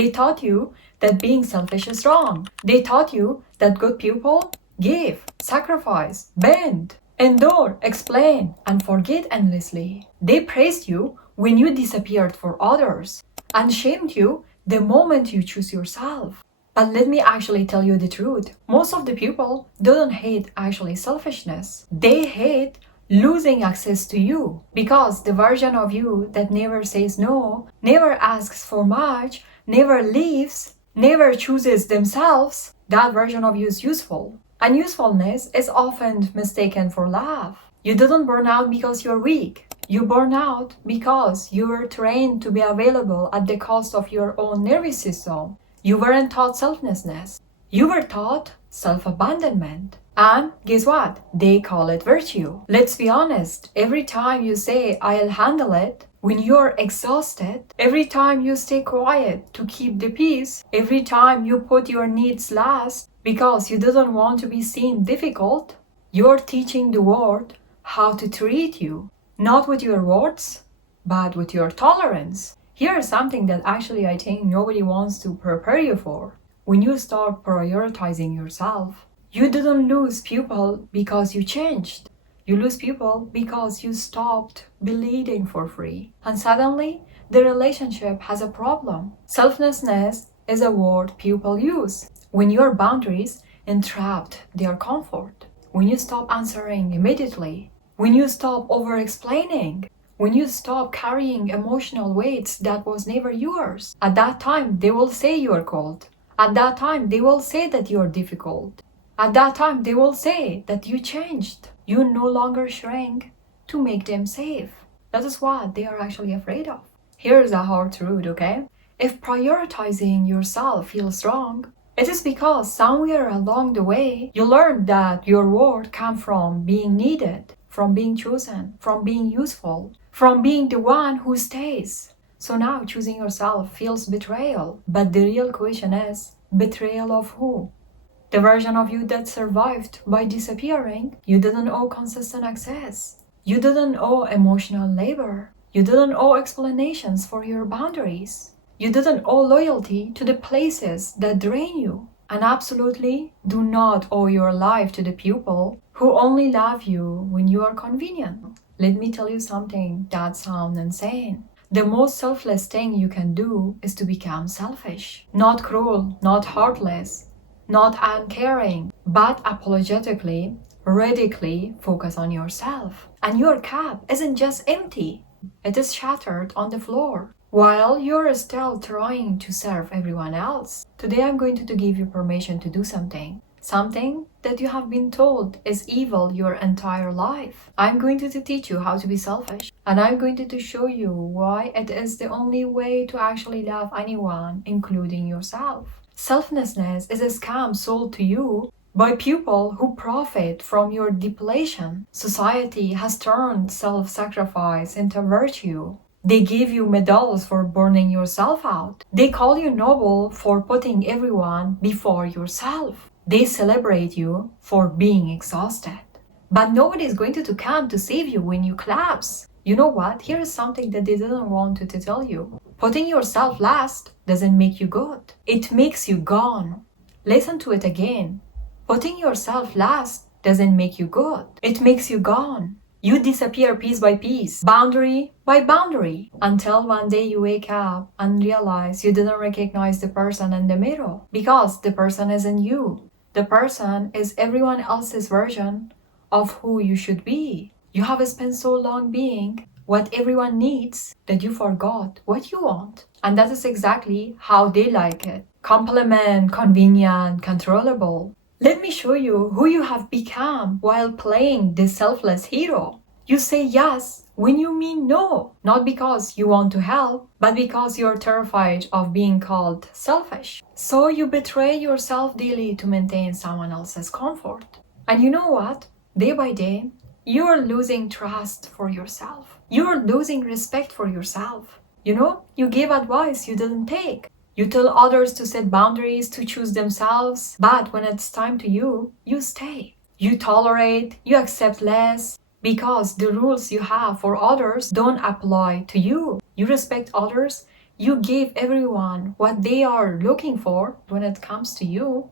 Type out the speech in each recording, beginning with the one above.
They taught you that being selfish is wrong. They taught you that good people give, sacrifice, bend, endure, explain, and forget endlessly. They praised you when you disappeared for others and shamed you the moment you choose yourself. But let me actually tell you the truth. Most of the people don't hate actually selfishness. They hate losing access to you, because the version of you that never says no, never asks for much, never leaves, never chooses themselves, that version of you is useful. And usefulness is often mistaken for love. You didn't burn out because you're weak. You burn out because you were trained to be available at the cost of your own nervous system. You weren't taught selflessness. You were taught self-abandonment. And guess what? They call it virtue. Let's be honest. Every time you say, I'll handle it, when you're exhausted, every time you stay quiet to keep the peace, every time you put your needs last because you didn't want to be seen difficult, you're teaching the world how to treat you. Not with your words, but with your tolerance. Here's something that actually I think nobody wants to prepare you for. When you start prioritizing yourself, you didn't lose people because you changed. You lose people because you stopped bleeding for free. And suddenly, the relationship has a problem. Selflessness is a word people use when your boundaries entrapped their comfort. When you stop answering immediately. When you stop over-explaining. When you stop carrying emotional weights that was never yours. At that time, they will say you are cold. At that time, they will say that you are difficult. At that time, they will say that you changed. You no longer shrank to make them safe. That is what they are actually afraid of. Here's a hard truth, okay? If prioritizing yourself feels wrong, it is because somewhere along the way, you learned that your worth comes from being needed, from being chosen, from being useful, from being the one who stays. So now choosing yourself feels betrayal. But the real question is, betrayal of who? The version of you that survived by disappearing. You didn't owe consistent access. You didn't owe emotional labor. You didn't owe explanations for your boundaries. You didn't owe loyalty to the places that drain you. And absolutely do not owe your life to the people who only love you when you are convenient. Let me tell you something that sounds insane. The most selfless thing you can do is to become selfish. Not cruel, not heartless, not uncaring, but apologetically, radically focus on yourself. And your cup isn't just empty, it is shattered on the floor, while you're still trying to serve everyone else. Today I'm going to give you permission to do something that you have been told is evil your entire life. I'm going to teach you how to be selfish, and I'm going to show you why it is the only way to actually love anyone, including yourself. Selflessness is a scam sold to you by people who profit from your depletion. Society has turned self-sacrifice into virtue. They give you medals for burning yourself out. They call you noble for putting everyone before yourself. They celebrate you for being exhausted. But nobody is going to come to save you when you collapse. You know what? Here is something that they didn't want to tell you. Putting yourself last doesn't make you good. It makes you gone. Listen to it again. Putting yourself last doesn't make you good. It makes you gone. You disappear piece by piece, boundary by boundary, until one day you wake up and realize you didn't recognize the person in the mirror, because the person isn't you. The person is everyone else's version of who you should be. You have spent so long being what everyone needs that you forgot what you want. And that is exactly how they like it. Compliment, convenient, controllable. Let me show you who you have become while playing the selfless hero. You say yes when you mean no, not because you want to help, but because you're terrified of being called selfish. So you betray yourself daily to maintain someone else's comfort. And you know what? Day by day, you're losing trust for yourself. You're losing respect for yourself. You give advice you didn't take. You tell others to set boundaries, to choose themselves, but when it's time to you stay. You tolerate, you accept less, because the rules you have for others don't apply to you. You respect others, You gave everyone what they are looking for when it comes to you.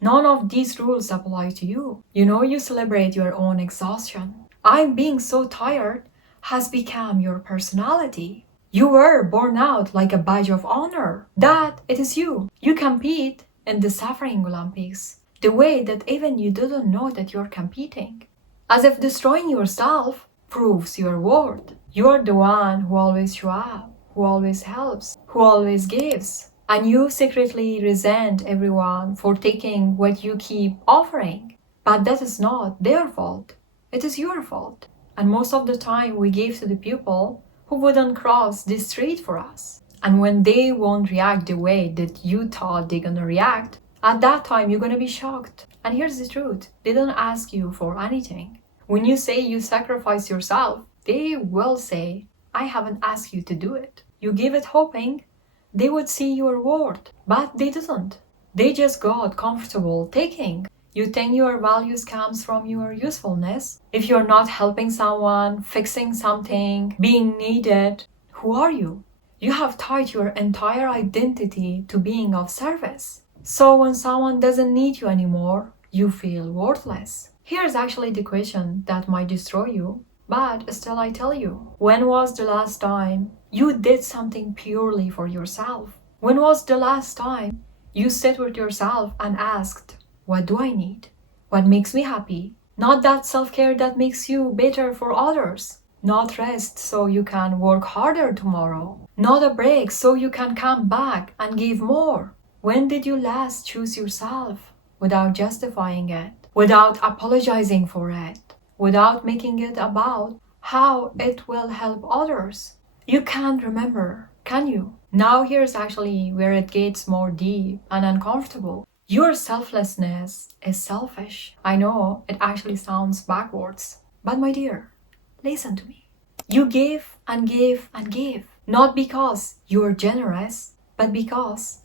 None of these rules apply to you. You celebrate your own exhaustion. I'm being so tired has become your personality. You were born out like a badge of honor. That it is you. You compete in the suffering Olympics, the way that even you didn't know that you're competing. As if destroying yourself proves your worth. You're the one who always shows up, who always helps, who always gives. And you secretly resent everyone for taking what you keep offering. But that is not their fault. It is your fault. And most of the time we give to the people who wouldn't cross the street for us. And when they won't react the way that you thought they're gonna react, at that time you're gonna be shocked. And here's the truth, they don't ask you for anything. When you say you sacrifice yourself, they will say, I haven't asked you to do it. You give it hoping they would see your worth, but they didn't. They just got comfortable taking. You think your values comes from your usefulness? If you're not helping someone, fixing something, being needed, who are you? You have tied your entire identity to being of service. So when someone doesn't need you anymore, you feel worthless. Here's actually the question that might destroy you, but still I tell you, when was the last time you did something purely for yourself? When was the last time you sat with yourself and asked, what do I need? What makes me happy? Not that self-care that makes you better for others. Not rest so you can work harder tomorrow. Not a break so you can come back and give more. When did you last choose yourself without justifying it, without apologizing for it, without making it about how it will help others? You can't remember, can you? Now here's actually where it gets more deep and uncomfortable. Your selflessness is selfish. I know it actually sounds backwards, but my dear, listen to me. You give and give and give, not because you're generous, but because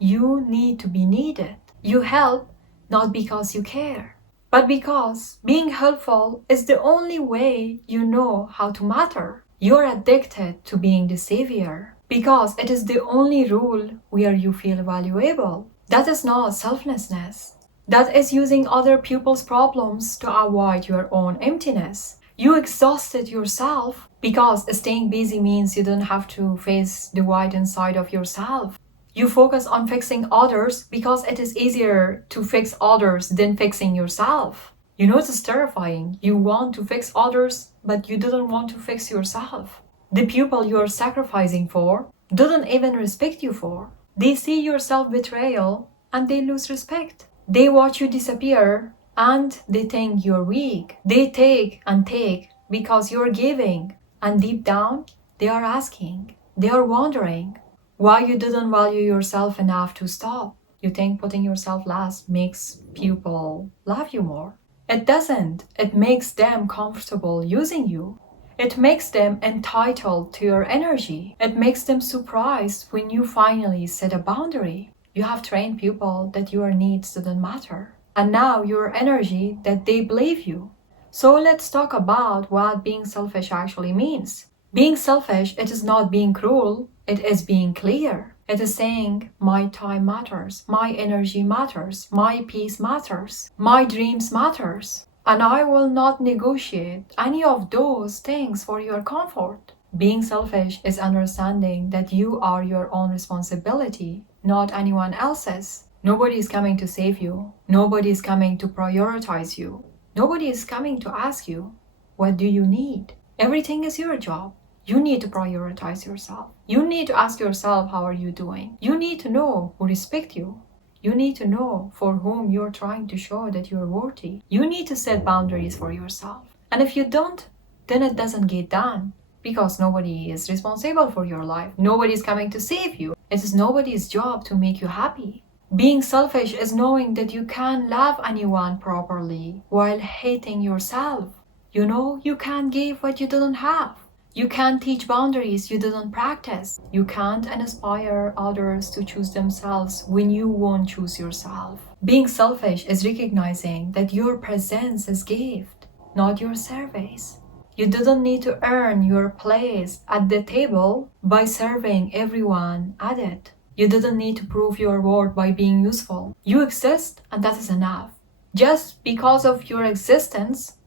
you need to be needed. You help not because you care, but because being helpful is the only way you know how to matter. You're addicted to being the savior because it is the only rule where you feel valuable. That is not selflessness. That is using other people's problems to avoid your own emptiness. You exhausted yourself because staying busy means you don't have to face the void inside of yourself. You focus on fixing others because it is easier to fix others than fixing yourself. It's terrifying. You want to fix others, but you didn't want to fix yourself. The people you are sacrificing for didn't even respect you for. They see your self-betrayal and they lose respect. They watch you disappear and they think you're weak. They take and take because you're giving. And deep down, they are asking, they are wondering why you didn't value yourself enough to stop. You think putting yourself last makes people love you more. It doesn't. It makes them comfortable using you. It makes them entitled to your energy. It makes them surprised when you finally set a boundary. You have trained people that your needs didn't matter. And now your energy that they believe you. So let's talk about what being selfish actually means. Being selfish, it is not being cruel. It is being clear. It is saying, my time matters, my energy matters, my peace matters, my dreams matters. And I will not negotiate any of those things for your comfort. Being selfish is understanding that you are your own responsibility, not anyone else's. Nobody is coming to save you. Nobody is coming to prioritize you. Nobody is coming to ask you, what do you need? Everything is your job. You need to prioritize yourself. You need to ask yourself, how are you doing? You need to know who respects you. You need to know for whom you're trying to show that you're worthy. You need to set boundaries for yourself. And if you don't, then it doesn't get done because nobody is responsible for your life. Nobody is coming to save you. It is nobody's job to make you happy. Being selfish is knowing that you can't love anyone properly while hating yourself. You can't give what you didn't have. You can't teach boundaries you didn't practice. You can't inspire others to choose themselves when you won't choose yourself. Being selfish is recognizing that your presence is gift, not your service. You didn't need to earn your place at the table by serving everyone at it. You didn't need to prove your worth by being useful. You exist, and that is enough. Just because of your existence,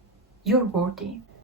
you're worthy.